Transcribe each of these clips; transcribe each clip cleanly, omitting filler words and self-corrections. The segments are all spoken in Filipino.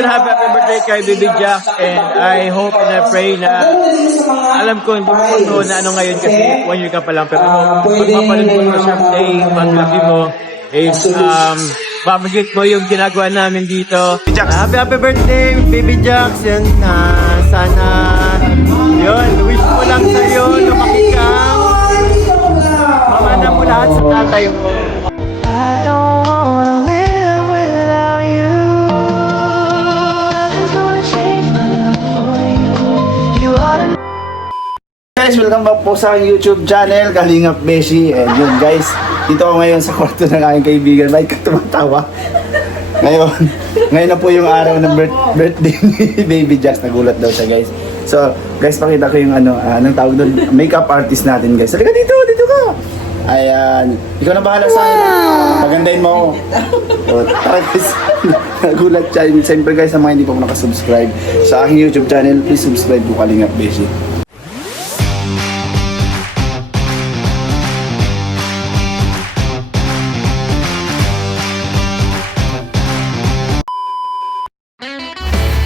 Happy birthday kay Baby Jack, and I hope and I pray na alam ko hindi mo na ano ngayon kasi 1 year ka pa lang, pero pagpapalit mo na someday paglaki mo is babagit mo yung ginagawa namin dito. Happy birthday Baby Jack, yan sana yun, wish ko lang sa'yo lumaki kang mamana mo lahat sa tatay mo. Guys, welcome back po sa aking YouTube channel, Kalingap Beshi. And yun guys, dito ako ngayon sa kwarto ng aking kaibigan. Bakit ka tumatawa? Ngayon na po yung araw ng birthday ni Baby Jax. Nagulat daw siya guys. So guys, pakita ko yung anong tawag doon, makeup artist natin guys. Halika dito ka. Ayan, ikaw na bahala sa akin. Pagandahin mo ako. So, tara guys, nagulat siya. Siyempre guys, sa mga hindi po nakasubscribe sa aking YouTube channel, please subscribe po Kalingap Beshi.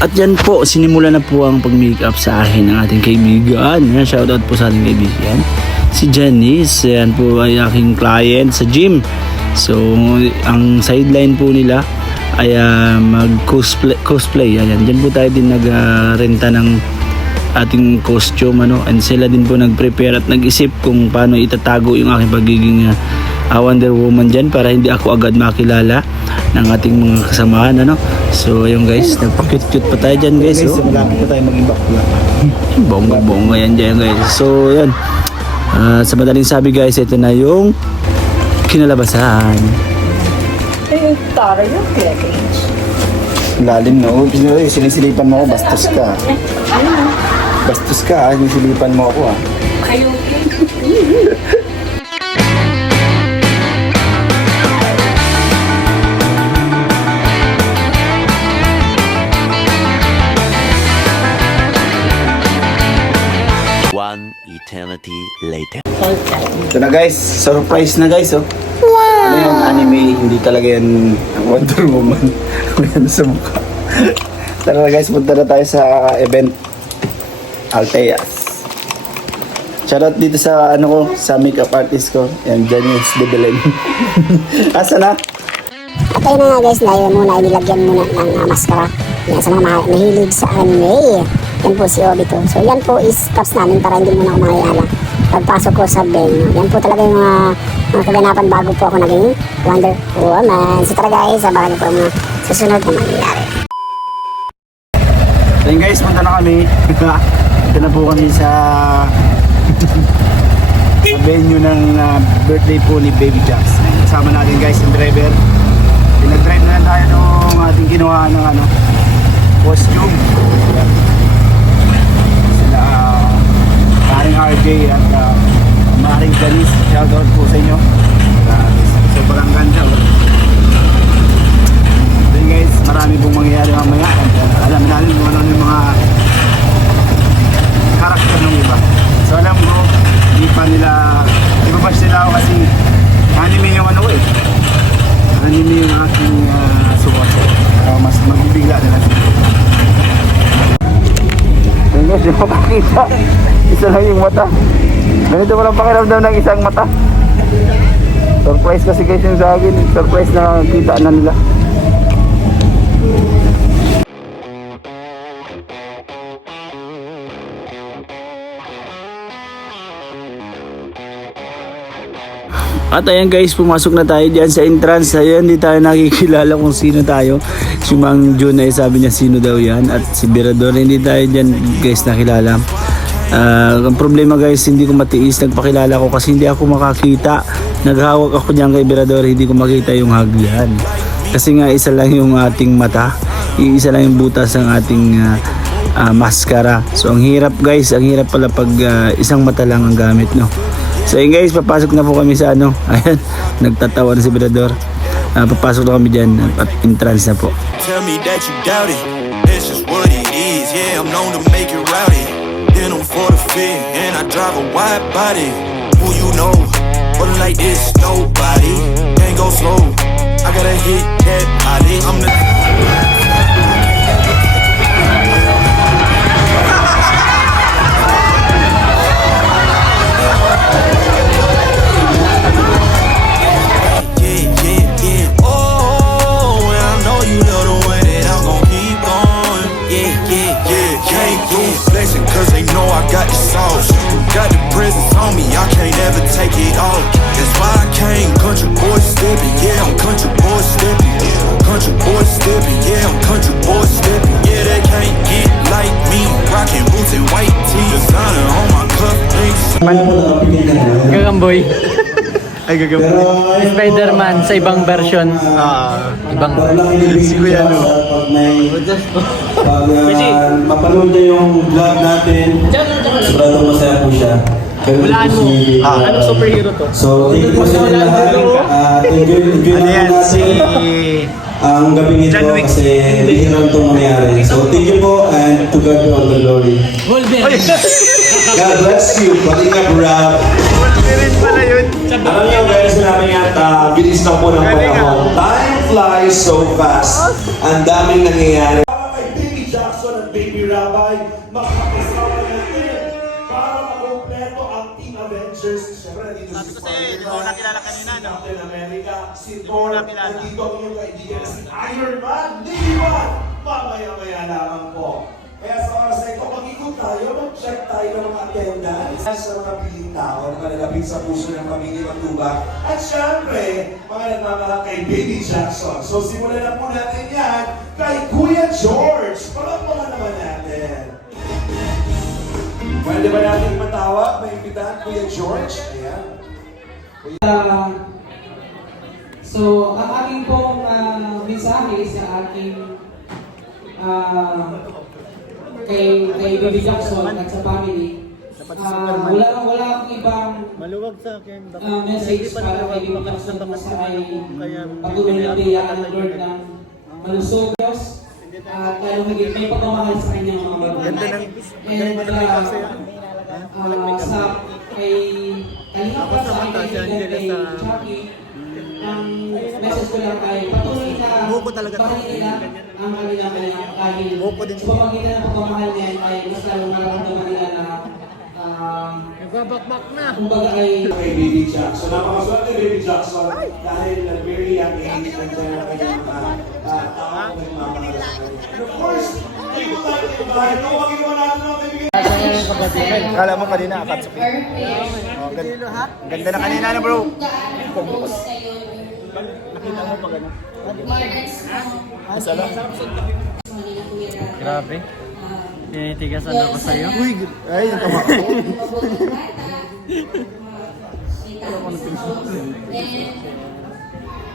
At yan po, sinimula na po ang pag-makeup sa akin ng ating kaibigan. Yan, shoutout po sa ating kaibigan. Si Janice, yan po ay aking client sa gym. So, ang sideline po nila ay mag-cosplay. Yan, dyan po tayo din nag-renta ng ating costume. And sila din po nag-prepare at nag-isip kung paano itatago yung aking pagiging Wonder Woman dyan para hindi ako agad makilala ng ating mga kasamahan. So ayun guys, nagpa-cute pa tayo dyan guys. So malapit pa tayo mag-ibakla. Bongga yan dyan guys. So yan, sa madaling sabi guys, ito na yung kinalabasan. Ay, tara yung package. Lalim no, sinisilipan mo ako, bastos ka. Bastos ka, sinisilipan mo ako Kayo, Eternity later. Ito na guys, surprise na guys. Wow! Ano yung anime, hindi talaga yan Wonder Woman. Yan sa mukha. Tara na guys, punta na tayo sa event Alteas. Shoutout dito sa sa makeup artist ko. Yan, Janice de Belen. Asa na? At ayun na nga guys, dahil muna inilagyan muna ng maskara. Yan, sa mga mahilig sa anime. Yan po si Obito. So yan po is props namin para hindi muna ako makilala pagpasok ko sa venue. Yan po talaga yung mga kaganapan bago po ako naging Wonder Woman. So tara guys, abangan niyo po ang mga susunod na mangyayari. Ayun guys, punta na kami. Ito na po kami sa sa venue ng birthday po ni Baby Jax. Kasama natin guys yung driver. Pinag-drive na lang tayo nung ating kinuha ng costume. Sila Maring RJ at Maring Janice. Shoutout po sa inyo. Sobrang ganda. So guys, marami pong mangyayari mamaya. Alam natin kung ano yung mga karakter ng iba. So alam ko, hindi pa nila, ibabash nila ako kasi anime yung anime yung aking suot. Mas magbibigla nila sila. Ayun guys, yung makakita. Isa lang yung mata. Ganito walang pakiramdam ng isang mata. Surprise kasi guys yung sa akin. Surprise na kita na nila. At ayan guys, pumasok na tayo dyan sa entrance. Ayan, hindi tayo nakikilala kung sino tayo. Si Mang Jun ay sabi niya sino daw yan. At si Birador, hindi tayo dyan guys nakilala. Ang problema guys, hindi ko matiis. Nagpakilala ko kasi hindi ako makakita. Naghawak ako dyan kay Birador, hindi ko makita yung hagyan. Kasi nga isa lang yung ating mata. Isa lang yung butas ng ating maskara. So ang hirap guys, ang hirap pala pag isang mata lang ang gamit, no? So yun guys, papasok na po kami sa ayan, nagtatawa na si Birador. Papasok na kami dyan at entrance na po. Tell me that you doubt it, it's just what it is. Yeah, I'm known to make it rowdy. Then I'm for the fit, and I drive a wide body. Who you know, rolling like this, nobody. Can't go slow, I gotta hit that body. I'm the Gagamboy. Ay, gagawin. Spider-Man sa ibang version. Ibang Si Kuya no. Kasi mapanood niya yung vlog natin. Sobrang masaya po siya. Walaan mo. Anong superhero to? So, thank you po sa inyo lahat. Enjoy Ano yan? naman Si... natin ang gabi nito John Wick. kasi bihirang itong mangyari. So, thank you po and to God be all the glory. God bless you, Kalingap Rap. Wolverine pala yun. Alam niyo guys, sinabi niya at bilis na po ng panahon. Time flies so fast. Ang daming nangyayari. Para kay Baby Jackson at Baby Rabbi, makakasama natin para makompleto ang Team Avengers. Siyempre, nandito si Spider-Man. Di mo nakilala kanina, no? Captain America, si Thor, nandito ang inyong kaibigan na si Iron Man. Liwan! Mamaya-maya lamang po. Kaya sa oras na ito, mag-ikot tayo, mag-check tayo ng mga attendance sa mga piling tao na malalapit sa puso ng pamilya Matubak. At syempre, mga nagmamahal kay Baby Jackson. So simulan na po natin yan kay Kuya George. Palakpakan naman natin. Pwede ba natin matawag, maimbitahan Kuya George? Ayan. So, ang aking pong mensahe sa aking kay Baby Jackson at sa family, wala akong ibang message para kay Baby Jackson kung sa ay patuloy na biyayaan ng Lord ng malusog Diyos at lalo higit may pagmamahal sa kanyang mga magulang. And sa kay Kalingap pa sa aking kaibigan kay Chucky, ang message ko lang ay patuloy na bahayin nila ang kanilang kahit sa pamagitan ng pagmamahal niya ay mas lalong nararamdaman nila na Nagbabakbak na. kumbaga ay Kay Baby Jackson. Napakaswerte Baby Jackson dahil at very young age nandiyan ang kanyang taong nagmamahal sa kanya. And of course, hindi ko tayo ibahin. Kung magiging natin ang kaibigan. Kala mo kanina, Akatsuki. Ganda na kanina na, bro. Nakita mo pa gano'n? Grabe. Tinitigasan ako sa'yo. Uy, ay, natawa ko.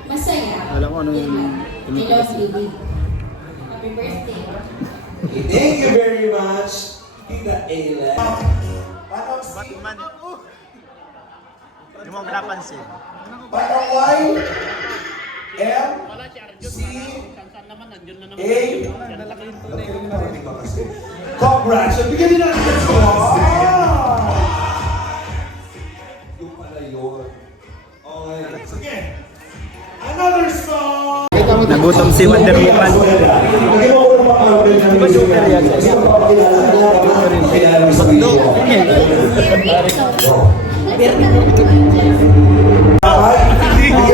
Masaya. Alam ko anong Hello, baby. Happy birthday. Thank you very much, Tita Ayla. Batman. Hindi mo pinapansin. Parang Y, M, C, A. Congrats! Bigyan din natin ito. Yung pala yun. Okay. Sige. Another song! nagutom si Wonder Woman. Diba super yan?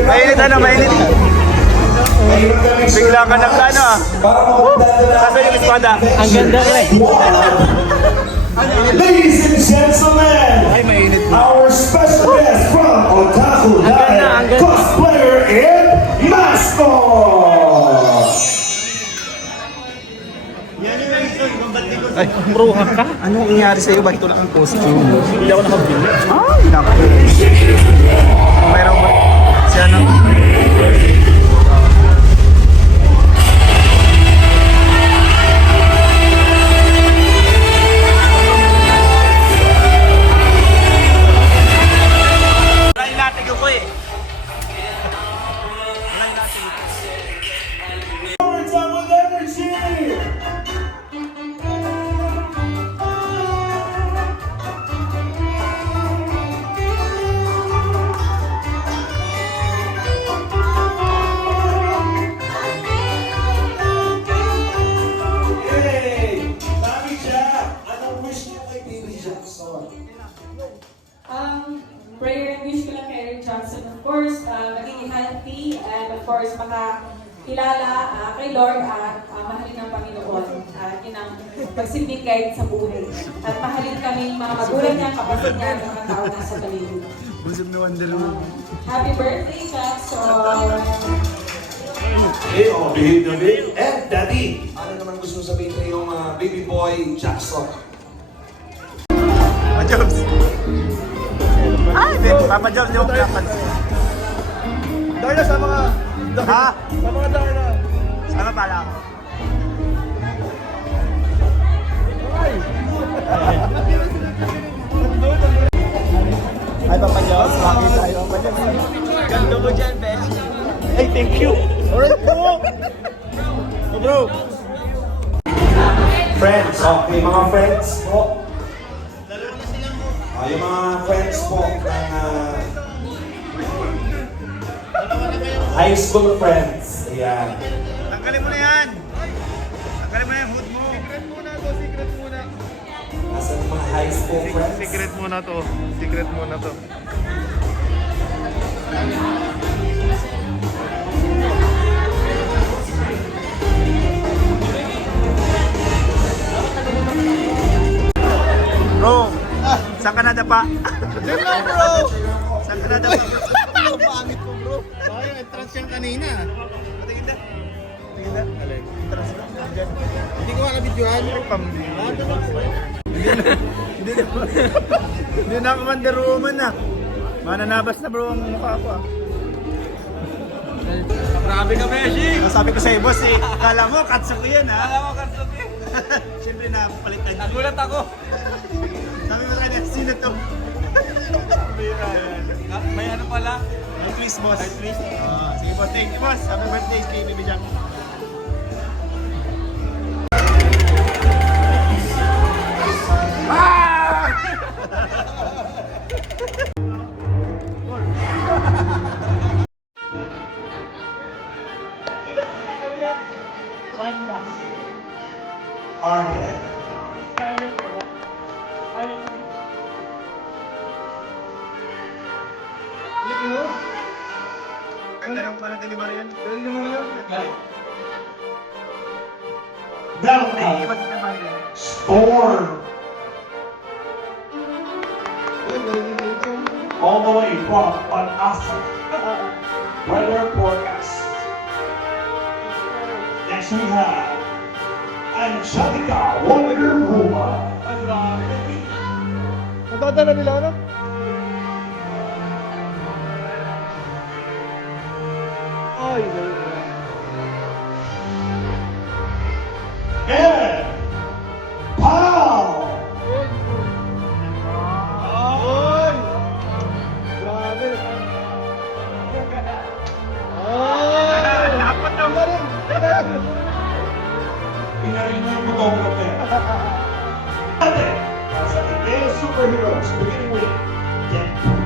Mainit ano, mainit. Bigla ka ng plano ah. Saan yung espada? Ang ganda ko eh. Ladies and gentlemen, our special guest from Otaku Live, cosplayer and mascot. Ay, bro, ka? Anong nangyari sa'yo? Bakit wala kang costume? Hindi ako nakabili. Ay, naku. Mayroon ba? Si ano? Overtime with energy. Hey, Mami Jack, anong wish niyo kay Baby Jackson? Prayer and wish ko lang kay Eric Johnson, of course, maging healthy and of course, makakilala kay Lord at mahalin ng Panginoon. Yun ang magsilbing guide sa buhay. At mahalin kami mga magulang niya, kapatid niya, at mga tao na sa paligid. Busog na Wonder Woman. Happy birthday, Jackson! Hey, behave na behave. And Daddy, ano naman gusto sabihin sa iyong baby boy Jackson? Jobs. Ay, Papa Jones, di mo pinapansin. Darna sa mga... Ha? Sa mga Darna. Ano pala ako? Ay, Papa Jones, bakit tayo, Papa Jones? Ganda mo dyan, Beshi. Ay, thank you. Alright, bro. Oh, bro. Friends, okay, mga friends po. Yung mga friends po ng high school friends. Ayan. Tanggalin mo na yan. Tanggalin mo na yung hood mo. Secret muna to, secret muna. Nasa mga high school friends. Secret muna to. Secret muna to. Bro, saan ka nadapa? Diyan lang, bro! Saan ka nadapa? Pangit ko, bro. Bakit yung entrance yan kanina? Patingin na. Patingin na. Alay. Entrance na. Hindi ko makabidyohan. Hindi na ako Wonder Woman ah. Mananabas na bro ang mukha ko ah. Grabe ka, Beshi! Sabi ko sa'yo, boss eh. Kala mo, Katsuki yan ha? Kala mo, Katsuki. Siyempre napapalitan. Nagulat ako. Sabi mo sa kanya, sino to? May ano pala? May twist, boss. May twist? Sige boss, thank you boss. Happy birthday kay Baby Jack. Arnett. Ganda yung parang delivery yan. Ganda mo yun. Velcro. Storm. All the way from Panasa. Weather forecast. Next we have Angelica Wonder Woman. Natadala nila ano? Ay, And Paul. Ay! Grabe! Ay! Dapat naman rin! Pinarin mo yung photographer. Ate, sa male superheroes, beginning with Deadpool.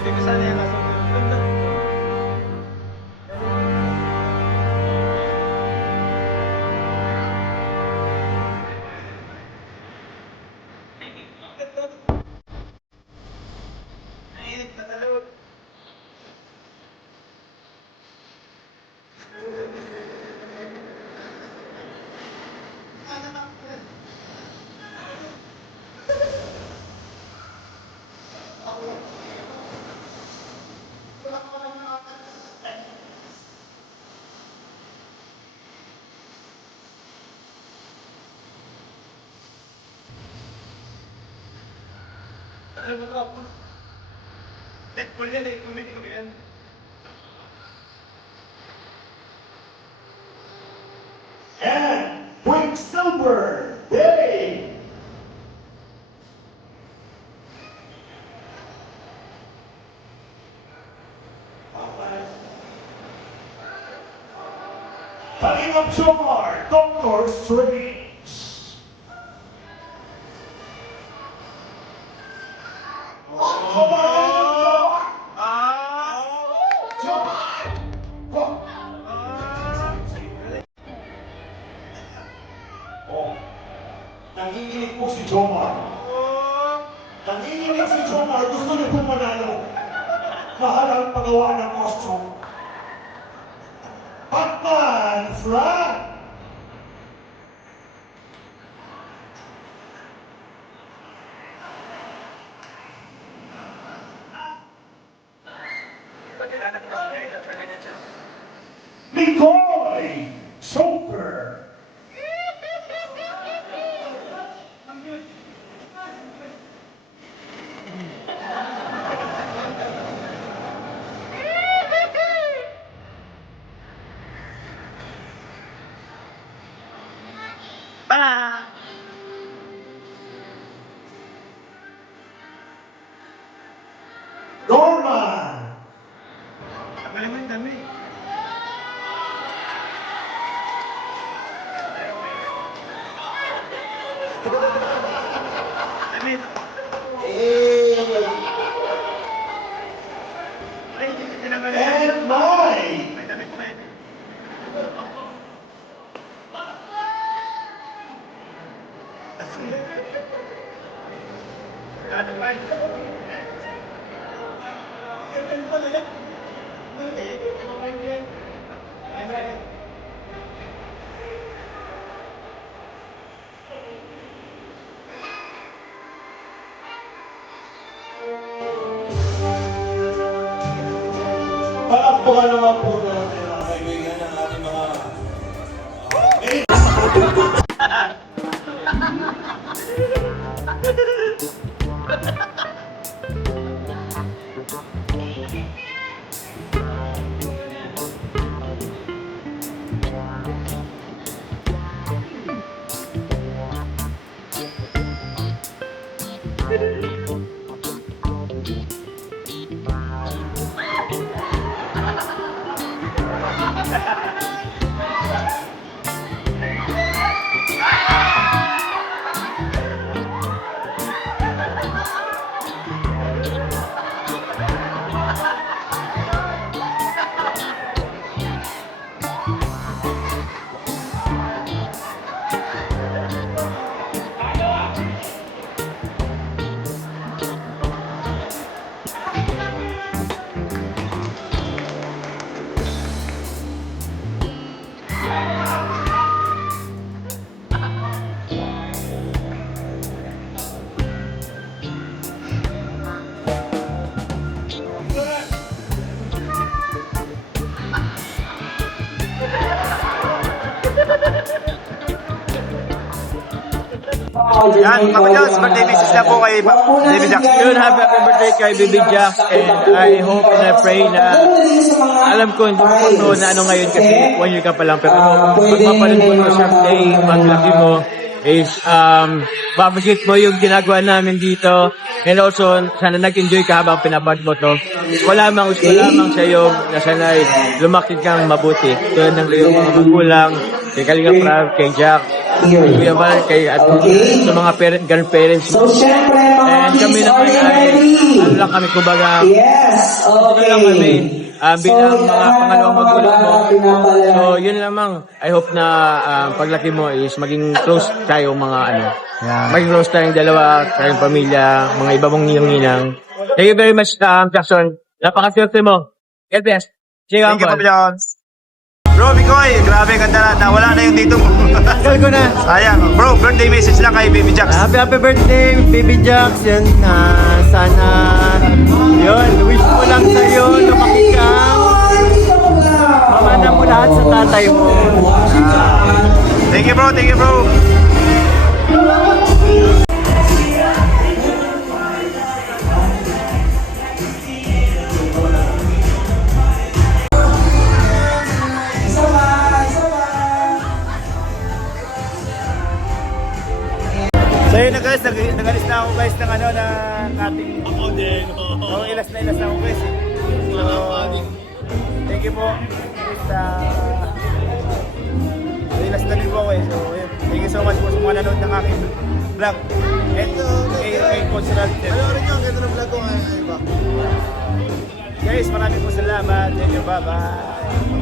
Hindi ko sana yan nasa ganda. Nainit na talod. Ano ba ako? Deadpool yan eh, kumili ko yan. And Quicksilver Day. Coming up Jomar, Doctor Strange. Nanginginig po si Jomar. Nanginginig si Jomar. Gusto niyo pong manalo. Mahal ang paggawa ng costume. Batman Flag! Nicoy Soper. Norman. And Mike. Palakpakan naman po natin mga kaibigan ng ating mga Yan, Papa Jones, birthday message na po kay Baby Jax. Yun, happy birthday kay Baby Jax, and I hope and I pray na alam ko hindi mo na ano ngayon kasi 1 year ka pa lang, pero magpapalit mo na someday, maglaki mo is babagit mo yung ginagawa namin dito, and also sana nag-enjoy ka habang pinabad mo to. Wala mang sa iyo na sana lumaki kang mabuti tulad ng iyong mga magulang, kay Kalinga Prab, kay Jack, Kuya Val, kay at sa mga grandparents. And kami naman ay ano lang kami, kumbaga ano lang kami bilang mga pangalawang magulang mo. So yun lamang, I hope na paglaki mo is maging close tayo mga maging close tayong dalawa, tayong pamilya, mga iba mong ninang-ninang. Thank you very much, Jackson. Napaka-swerte mo. God bless. See you, Thank you, Uncle. Papa Jones. Bro, Mikoy, grabe ganda na. Nawala na yung dito mo. Tanggal ko na. Sayang. Bro, birthday message lang kay Baby Jax. Happy birthday, Baby Jax. Yan, sana, yun, wish ko lang sa'yo, lumaki ka. Mamana mo lahat sa tatay mo. Thank you, bro. Thank you, bro. So yun na guys, nag-alis na ako guys ng ating ako din. Oo, ilas na ako guys. So, thank you po. Ilas na din po ako eh. So, yun. Thank you so much po sa mga nanood ng aking vlog. And kay Coach Ralph. Ano rin yung ganda ng vlog ko ngayon? Guys, maraming po salamat. Thank you, bye-bye.